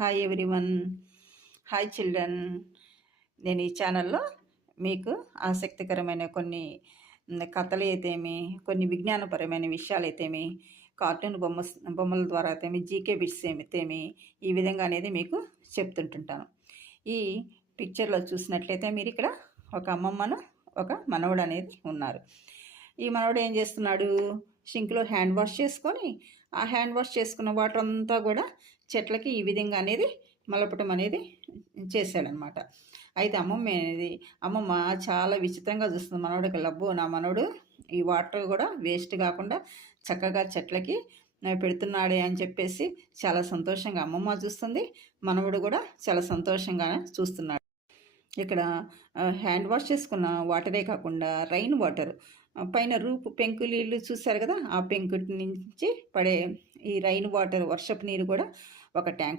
Hi everyone. Hi children. నేను ఈ ఛానల్లో మీకు ఆసక్తికరమైన కొన్ని కథలు అయితేమి, కొన్ని విజ్ఞానపరమైన విషయాలైతేమి, కార్టూన్ బొమ్మల ద్వారా అయితేమి, జీకే బిట్స్ అయితేమి, ఈ విధంగా అనేది మీకు చెప్తుంటుంటాను. ఈ పిక్చర్లో చూసినట్లయితే మీరు ఇక్కడ ఒక అమ్మమ్మను, ఒక మనవడు అనేది ఉన్నారు. ఈ మనవడు ఏం చేస్తున్నాడు, సింక్లో హ్యాండ్ వాష్ చేసుకొని ఆ హ్యాండ్ వాష్ చేసుకున్న వాటర్ అంతా కూడా చెట్లకి ఈ విధంగా అనేది మలపటం అనేది చేశాడనమాట. అయితే అమ్మమ్మ చాలా విచిత్రంగా చూస్తుంది మనవడికి. లబ్బు నా మనవడు ఈ వాటర్ కూడా వేస్ట్ కాకుండా చక్కగా చెట్లకి పెడుతున్నాడే అని చెప్పేసి చాలా సంతోషంగా అమ్మమ్మ చూస్తుంది, మనవడు కూడా చాలా సంతోషంగా చూస్తున్నాడు. ఇక్కడ హ్యాండ్ వాష్ చేసుకున్న వాటరే కాకుండా రైన్ వాటర్ పైన పెంకు నీళ్ళు చూశారు కదా, ఆ పెంకు నుంచి పడే ఈ రైన్ వాటర్ వర్షపు నీరు కూడా ఒక ట్యాంక్